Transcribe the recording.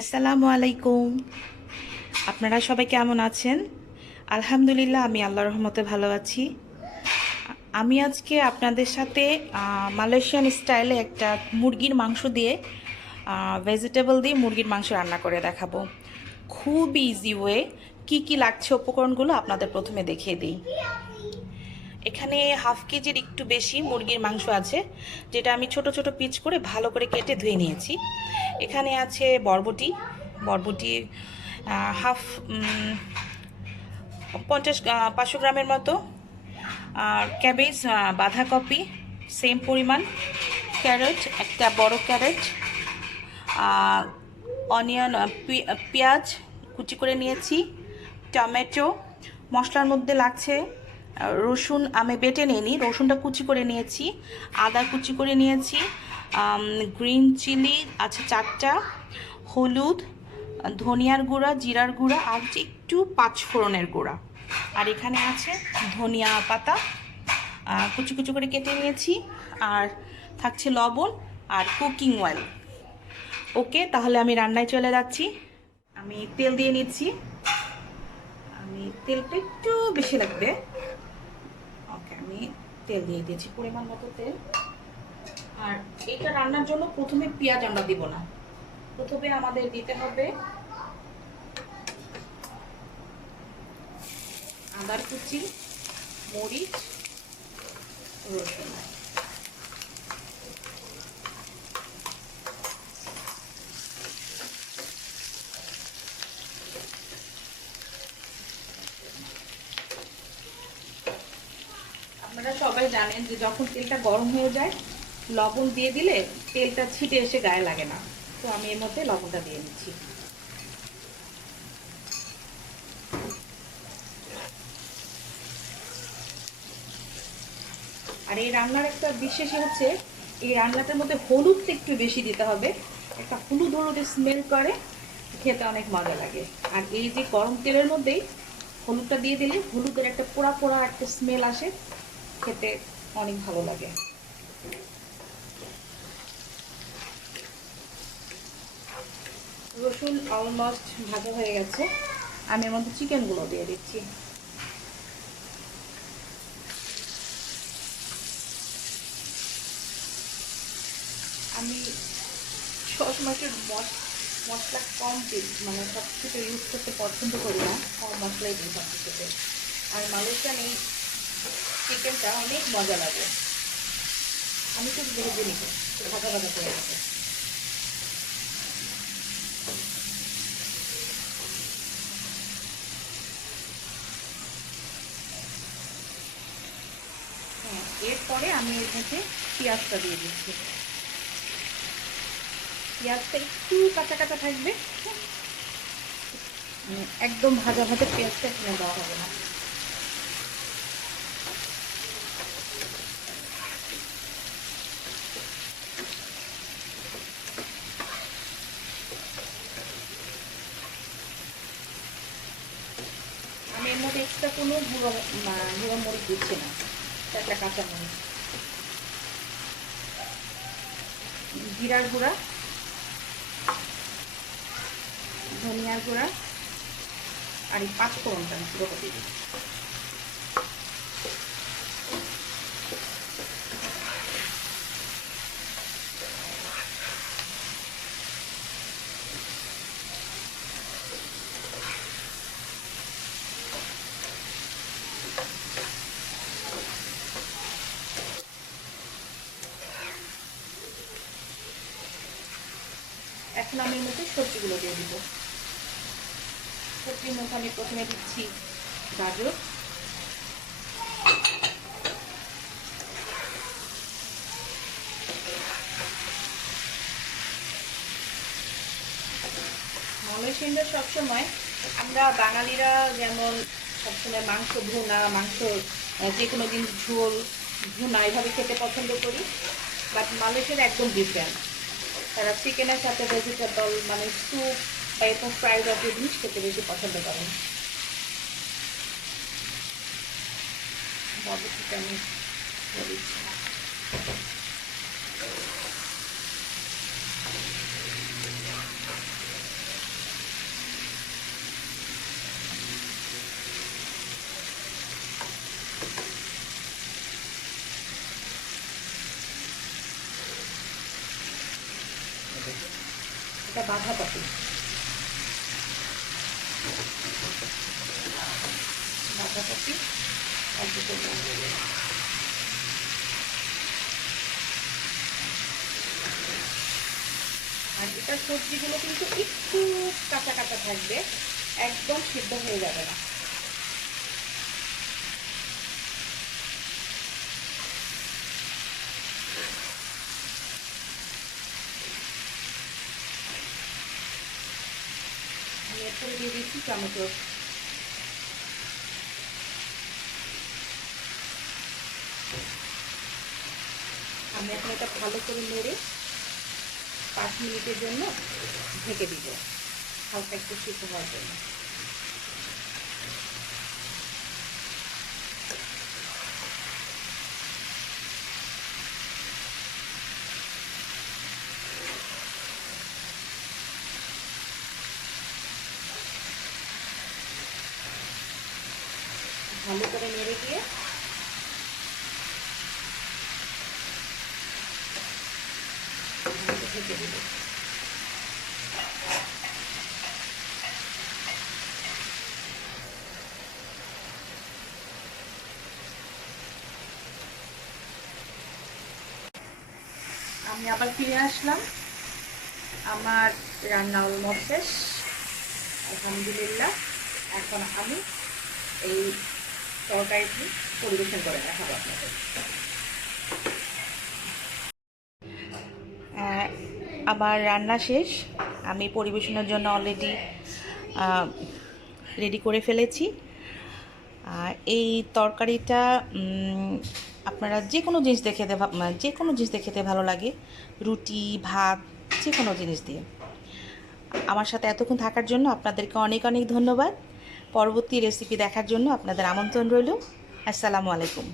আসসালামু আলাইকুম। আপনারা সবাই কেমন আছেন? আলহামদুলিল্লাহ, আমি আল্লাহর রহমতে ভালো আছি। আমি আজকে আপনাদের সাথে মালয়েশিয়ান স্টাইলে একটা মুরগির মাংস দিয়ে ভেজিটেবল দিয়ে মুরগির মাংস রান্না করে দেখাবো। খুব ইজি ওয়ে। কি কি লাগছে উপকরণগুলো আপনাদের প্রথমে দেখিয়ে দিই। এখানে হাফ কেজির একটু বেশি মুরগির মাংস আছে, যেটা আমি ছোট ছোট পিচ করে ভালো করে কেটে ধুয়ে নিয়েছি। এখানে আছে বরবটি, বরবটি হাফ 500 গ্রামের মতো। আর ক্যাবেজ, বাঁধাকপি সেম পরিমাণ, ক্যারট একটা বড় ক্যারট, অনিয়ন, পেঁয়াজ কুচি করে নিয়েছি, টমেটো। মশলার মধ্যে লাগছে রসুন, আমি বেটে নিইনি, রসুনটা কুচি করে নিয়েছি, আদা কুচি করে নিয়েছি, গ্রিন চিলি আছে 4টা, হলুদ, ধনিয়ার গুঁড়া, জিরার গুঁড়া, আর একটু পাঁচফোড়নের গুঁড়া। আর এখানে আছে ধনিয়া পাতা কুচি কুচি করে কেটে নিয়েছি, আর থাকছে লবণ আর কুকিং অয়েল। ওকে, তাহলে আমি রান্নায় চলে যাচ্ছি। আমি তেল দিয়ে নিচ্ছি, আমি তেলটা একটু বেশি লাগবে। ওকে, আমি তেল দিয়ে দিয়েছি পরিমাণ মতো তেল। আর এটা রান্নার জন্য প্রথমে পেঁয়াজ আমরা দিব না, প্রথমে আমাদের দিতে হবে আদার কুচি, মরিচ, রসুন। আপনারা সবাই জানেন যে যখন তেলটা গরম হয়ে যায় লবণ দিয়ে দিলে তেলটা ছিটে এসে গায়ে লাগে না। তো আমি এর মধ্যে লবণটা দিয়ে নিচ্ছি। আর এই রান্নার একটা বিশেষই হচ্ছে, এই রান্নাটার মধ্যে হলুদটা একটু বেশি দিতে হবে। একটা হলুদ হলুদ স্মেল করে, খেতে অনেক মজা লাগে। আর এই যে গরম তেলের মধ্যেই হলুদটা দিয়ে দিলে হলুদের একটা পোড়া পোড়া একটা স্মেল আসে, খেতে অনেক ভালো লাগে। রসুন অলমোস্ট ভাজা হয়ে গেছে, আমি এর মধ্যে চিকেনগুলো দিয়ে দিচ্ছি। আমি সবসময় একটু মশলা কম দিই, মানে সব কিছু ইউজ করতে পছন্দ করি না, কম মশলাই দিই সব কিছুতে। আর মালয়েশিয়ান এই চিকেনটা অনেক মজা লাগে। আমি তো ভেজে নিব, ভাজা ভাজা করে নেবো। হ্যাঁ, এরপরে আমি এর মধ্যে পেঁয়াজটা দিয়ে দিচ্ছি। পেঁয়াজটা একটু কাঁচা কাঁচা থাকবে, একদম ভাজা ভাজা পেঁয়াজটা এখানে দেওয়া হবে না। আমি এর মধ্যে এক্সট্রা কোনো গুঁড়ো মরিচ দিচ্ছি না, একটা কাঁচা মরিচ, জিরার গুঁড়া, ধনিয়ার গুঁড়া, আর এই পাঁচফোড়নটা আমি পুরোটা দিয়ে দিচ্ছি। এখন আমি এর মধ্যে সবজিগুলো দিয়ে দিব। সবজির মধ্যে আমি প্রথমে দিচ্ছি গাজর, মালয়েশিয়ানরা সবসময়, আমরা বাঙালিরা যেমন সবসময় মাংস ভুনা, মাংস যে কোনো জিনিস ঝোল ভুনা এভাবে খেতে পছন্দ করি, বাট মালয়েশিয়ার একদম ডিফারেন্ট। তারা চিকেনের সাথে ভেজিটেবল মানে স্যুপ বা এরকম ফ্রাই জাতীয় জিনিস খেতে বেশি পছন্দ করেন। বরবটিটা আমি দিচ্ছি। এটা বাঁধাকপি। বাঁধাকপি অল্প করলাম। আর এটার সবজিগুলো কিন্তু একটু কাঁচা কাঁচা থাকবে, একদম সিদ্ধ হয়ে যাবে না। আমি এরপরে দিয়ে দিচ্ছি টমেটো। আমি এখন এটা ভালো করে নেড়ে 5 মিনিটের জন্য ঢেকে দিব, হালকা একটু সিদ্ধ হওয়ার জন্য। ভালো করে নেড়ে দিয়ে ঢেকে দিব। আমি আবার ফিরে আসলাম, আমার রান্না অলমোস্ট শেষ আলহামদুলিল্লাহ। এখন আমি এই তরকারিটি পরিবেশন করে দেখাবো আপনাদের। আমার রান্না শেষ, আমি পরিবেশনের জন্য অলরেডি রেডি করে ফেলেছি। এই তরকারিটা আপনারা যে কোনো জিনিস দিয়ে খেতে ভালো লাগে, রুটি, ভাত, যে কোনো জিনিস দিয়ে। আমার সাথে এতক্ষণ থাকার জন্য আপনাদেরকে অনেক অনেক ধন্যবাদ। পরবর্তী রেসিপি দেখার জন্য আপনাদের আমন্ত্রণ রইল। আসসালামু আলাইকুম।